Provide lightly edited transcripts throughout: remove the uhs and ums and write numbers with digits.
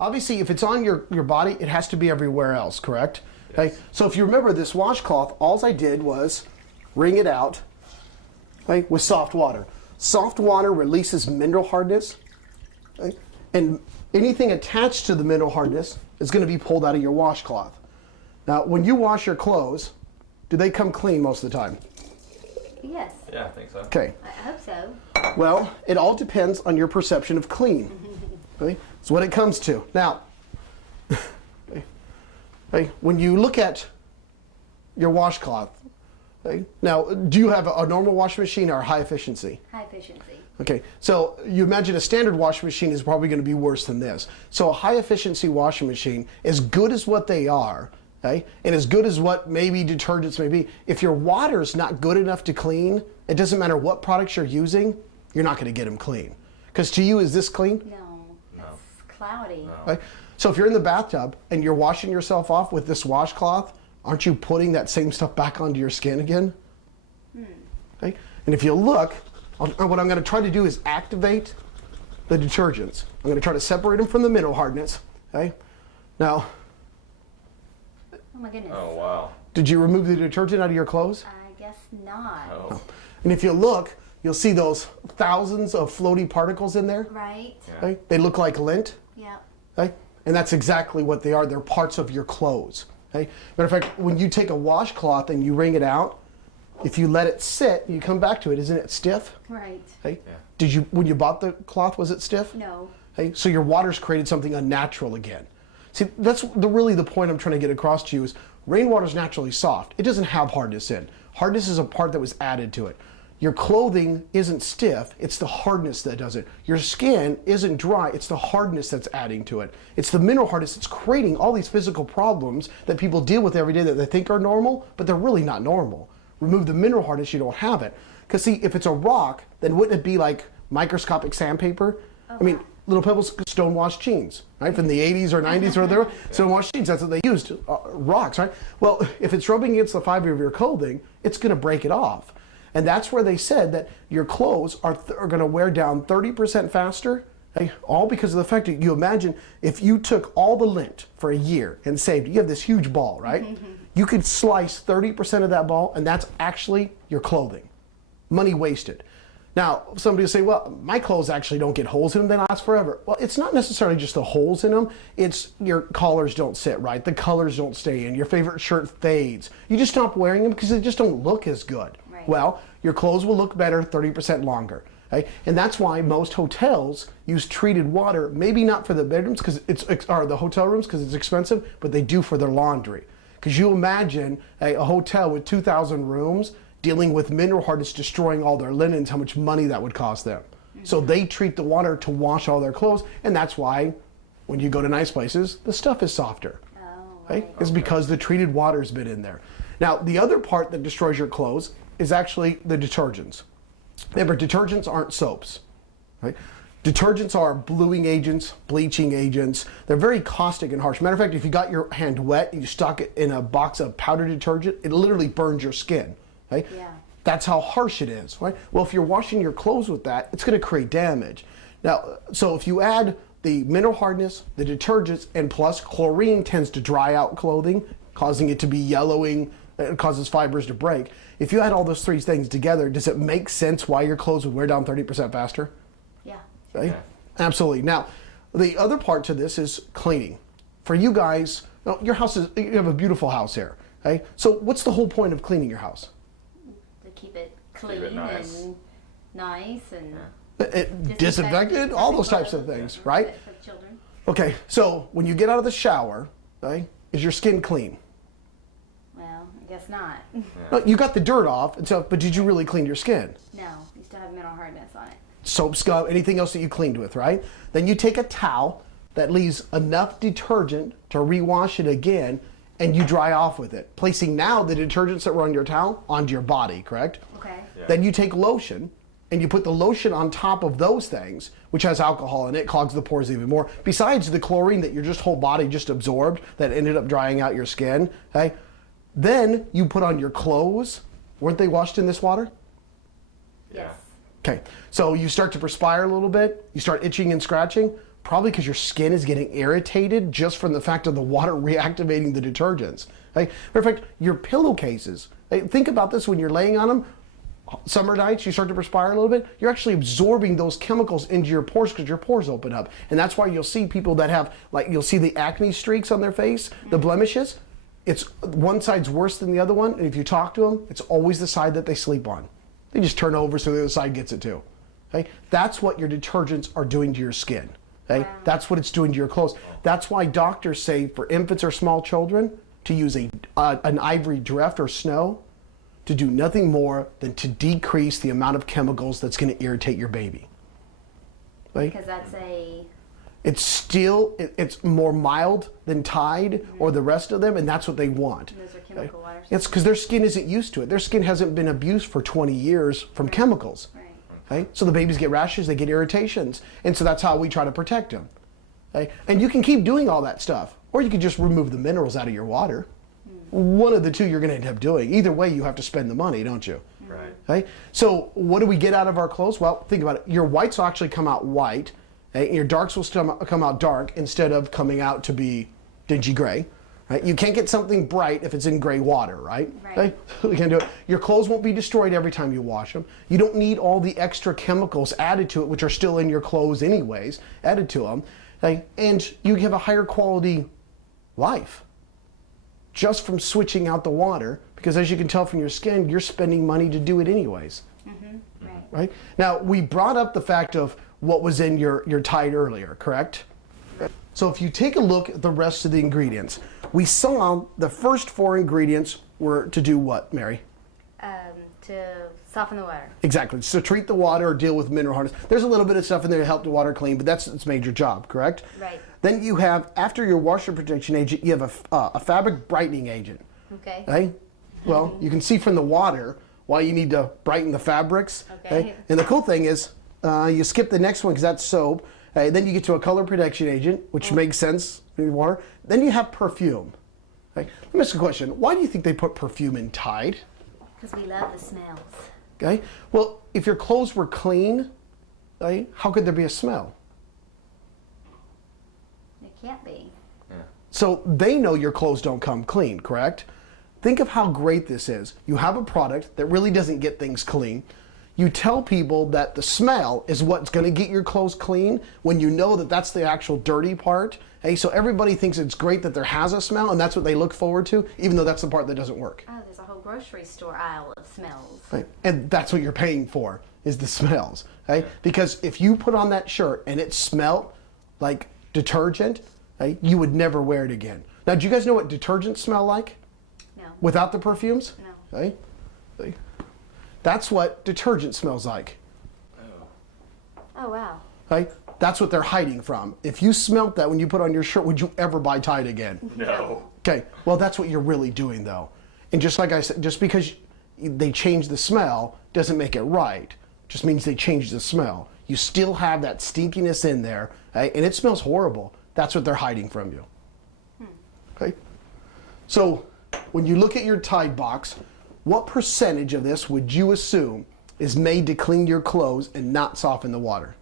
obviously if it's on your body, it has to be everywhere else, correct? Yes. Okay. So if you remember this washcloth, all I did was wring it out, okay, with soft water. Soft water releases mineral hardness, okay, and anything attached to the mineral hardness is going to be pulled out of your washcloth. Now, when you wash your clothes, do they come clean most of the time? Yes. Yeah, I think so. Okay. I hope so. Well, it all depends on your perception of clean. Okay? It's what it comes to. Now, okay, when you look at your washcloth, okay, now, do you have a normal washing machine or high efficiency? High efficiency. Okay, so you imagine a standard washing machine is probably going to be worse than this. So a high efficiency washing machine, as good as what they are, okay, and as good as what maybe detergents may be, if your water's not good enough to clean, it doesn't matter what products you're using, you're not going to get them clean. Because to you, is this clean? No, it's cloudy. No. Okay? So if you're in the bathtub and you're washing yourself off with this washcloth, aren't you putting that same stuff back onto your skin again? Okay? And if you look, what I'm going to try to do is activate the detergents. I'm going to try to separate them from the mineral hardness. Okay? Now, Oh my goodness. Oh, wow. did you remove the detergent out of your clothes? I guess not. Oh. And if you look, you'll see those thousands of floaty particles in there. Right? Yeah. Okay? They look like lint. Yep. Okay? And that's exactly what they are. They're parts of your clothes. Okay? Matter of fact, when you take a washcloth and you wring it out, if you let it sit, you come back to it, isn't it stiff? Right. Okay? Yeah. Did you, when you bought the cloth, was it stiff? No. Okay? So your water's created something unnatural again. See, that's really the point I'm trying to get across to you is rainwater's naturally soft. It doesn't have hardness in. Hardness is a part that was added to it. Your clothing isn't stiff, it's the hardness that does it. Your skin isn't dry, it's the hardness that's adding to it. It's the mineral hardness that's creating all these physical problems that people deal with every day that they think are normal, but they're really not normal. Remove the mineral hardness, you don't have it. Because see, if it's a rock, then wouldn't it be like microscopic sandpaper? I mean, Little Pebbles stonewashed jeans, right? From the 80s or 90s or whatever. Stonewashed jeans, that's what they used, rocks, right? Well, if it's rubbing against the fiber of your clothing, it's going to break it off. And that's where they said that your clothes are going to wear down 30% faster, okay? All because of the fact that you imagine if you took all the lint for a year and saved it, you have this huge ball, right? You could slice 30% of that ball, and that's actually your clothing. Money wasted. Now, somebody will say, well, my clothes actually don't get holes in them, they last forever. Well, it's not necessarily just the holes in them, it's your collars don't sit right, the colors don't stay in, your favorite shirt fades. You just stop wearing them because they just don't look as good. Right. Well, your clothes will look better 30% longer. Okay? And that's why most hotels use treated water, maybe not for the bedrooms because or the hotel rooms because it's expensive, but they do for their laundry. Because you imagine a hotel with 2,000 rooms dealing with mineral hardness, destroying all their linens, how much money that would cost them. So they treat the water to wash all their clothes, and that's why when you go to nice places, the stuff is softer. Oh, Right? right. It's because the treated water's been in there. Now, the other part that destroys your clothes is actually the detergents. Remember, detergents aren't soaps. Right? Detergents are bluing agents, bleaching agents. They're very caustic and harsh. Matter of fact, if you got your hand wet and you stuck it in a box of powder detergent, it literally burns your skin. Right? Yeah. That's how harsh it is, right? Well, if you're washing your clothes with that, it's going to create damage. Now, so if you add the mineral hardness, the detergents, and plus chlorine tends to dry out clothing, causing it to be yellowing, it causes fibers to break. If you add all those three things together, does it make sense why your clothes would wear down 30% faster? Yeah. Right? Yeah. Absolutely. Now, the other part to this is cleaning. For you guys, your house is, you have a beautiful house here. Okay? So what's the whole point of cleaning your house? To keep it clean it nice. and nice and Disinfected, all those types of things, right? For the children. Okay, so when you get out of the shower, okay, is your skin clean? Well, I guess not. No, you got the dirt off, and so, but did you really clean your skin? No, you still have mineral hardness on it. Soap, scum, anything else that you cleaned with, right? Then you take a towel that leaves enough detergent to rewash it again, and you dry off with it, placing now the detergents that were on your towel onto your body, correct? Okay. Yeah. Then you take lotion, and you put the lotion on top of those things, which has alcohol in it, clogs the pores even more. Besides the chlorine that your just whole body just absorbed that ended up drying out your skin, okay? Then you put on your clothes. Weren't they washed in this water? Yes. Okay, so you start to perspire a little bit, you start itching and scratching, probably because your skin is getting irritated just from the fact of the water reactivating the detergents. Right? Matter of fact, your pillowcases, think about this when you're laying on them. Summer nights, you start to perspire a little bit, you're actually absorbing those chemicals into your pores because your pores open up. And that's why you'll see people that have, like, you'll see the acne streaks on their face, the blemishes. It's one side's worse than the other one. And if you talk to them, it's always the side that they sleep on. They just turn over so the other side gets it too. Okay? That's what your detergents are doing to your skin. Okay? Wow. That's what it's doing to your clothes. That's why doctors say for infants or small children to use an ivory drift or snow to do nothing more than to decrease the amount of chemicals that's going to irritate your baby. Right? Because that's it's more mild than Tide or the rest of them, and that's what they want. And those are chemical waters. It's because their skin isn't used to it. Their skin hasn't been abused for 20 years from chemicals. Right. Okay? So the babies get rashes, they get irritations, and so that's how we try to protect them. Okay? And you can keep doing all that stuff, or you can just remove the minerals out of your water. One of the two you're going to end up doing. Either way, you have to spend the money, don't you? Right. Okay? So what do we get out of our clothes? Well, think about it. Your whites will actually come out white, and your darks will still come out dark instead of coming out to be dingy gray. Right? You can't get something bright if it's in gray water, right? Right. Okay? You can't do it. Your clothes won't be destroyed every time you wash them. You don't need all the extra chemicals added to it, which are still in your clothes anyways, added to them. Okay? And you have a higher quality life just from switching out the water, because as you can tell from your skin, you're spending money to do it anyways. Right. Right? Now, we brought up the fact of what was in your Tide earlier, correct? So if you take a look at the rest of the ingredients, we saw the first 4 ingredients were to do what, Mary? To soften the water. Exactly. So treat the water or deal with mineral hardness. There's a little bit of stuff in there to help the water clean, but that's its major job, correct? Right. Then you have, after your washer protection agent, you have a fabric brightening agent. Okay. Okay? Well, you can see from the water why you need to brighten the fabrics. Okay. And the cool thing is, you skip the next one because that's soap. Then you get to a color protection agent, which makes sense in the water. Then you have perfume. Okay? Let me ask you a question. Why do you think they put perfume in Tide? Because we love the smells. Okay? Well, if your clothes were clean, okay, how could there be a smell? It can't be. So they know your clothes don't come clean, correct? Think of how great this is. You have a product that really doesn't get things clean. You tell people that the smell is what's going to get your clothes clean when you know that that's the actual dirty part. Hey, so everybody thinks it's great that there has a smell, and that's what they look forward to, even though that's the part that doesn't work. Oh, there's a whole grocery store aisle of smells. Right? And that's what you're paying for, is the smells. Okay? Because if you put on that shirt and it smelled like detergent, okay, you would never wear it again. Now, do you guys know what detergents smell like? No. Without the perfumes? No. Okay? See? That's what detergent smells like. Oh, wow. Okay? That's what they're hiding from. If you smelt that when you put on your shirt, would you ever buy Tide again? No. Okay, well, that's what you're really doing, though. And just like I said, just because they change the smell doesn't make it right. Just means they change the smell. You still have that stinkiness in there, okay? And it smells horrible. That's what they're hiding from you. Okay? So, when you look at your Tide box, what percentage of this would you assume is made to clean your clothes and not soften the water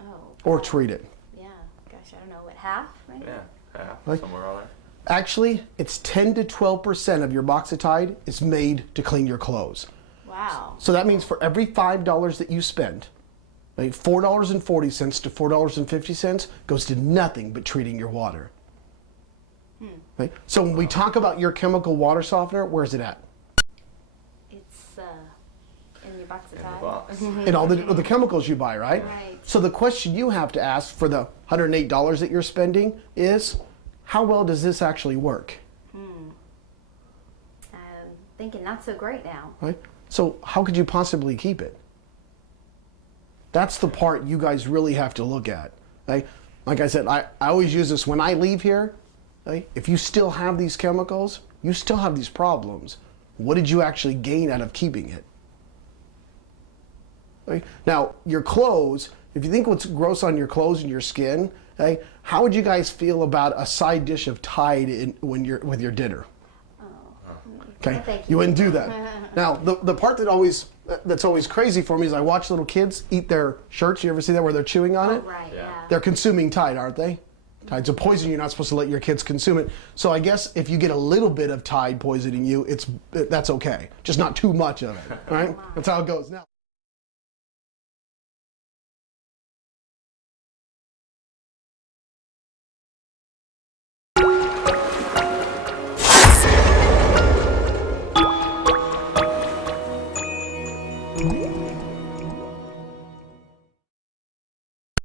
Oh. or treat it? Yeah. Gosh, I don't know. What, half? Right? Yeah. Half. Like- Somewhere on there. Actually, it's 10 to 12% of your box of Tide is made to clean your clothes. Wow. So that means for every $5 that you spend, like $4.40 to $4.50 goes to nothing but treating your water. Right? So when we talk about your chemical water softener, where's it at? It's in your box of In the Tide. box. In all the chemicals you buy, right? Right. So the question you have to ask for the $108 that you're spending is, how well does this actually work? Thinking not so great now. Right? So how could you possibly keep it? That's the part you guys really have to look at. Right? Like I said, I always use this when I leave here. Right? If you still have these chemicals, you still have these problems. What did you actually gain out of keeping it? Right? Now, your clothes, if you think what's gross on your clothes and your skin, okay, how would you guys feel about a side dish of Tide when you're with your dinner? Okay, No, thank you you. wouldn't do that. Now, the part that's always crazy for me is I watch little kids eat their shirts. You ever see that where they're chewing on Oh, it? right, Yeah. yeah. They're consuming Tide, aren't they? Tide's a poison. You're not supposed to let your kids consume it. So I guess if you get a little bit of Tide poisoning you, that's okay. Just not too much of it. All right? That's how it goes now.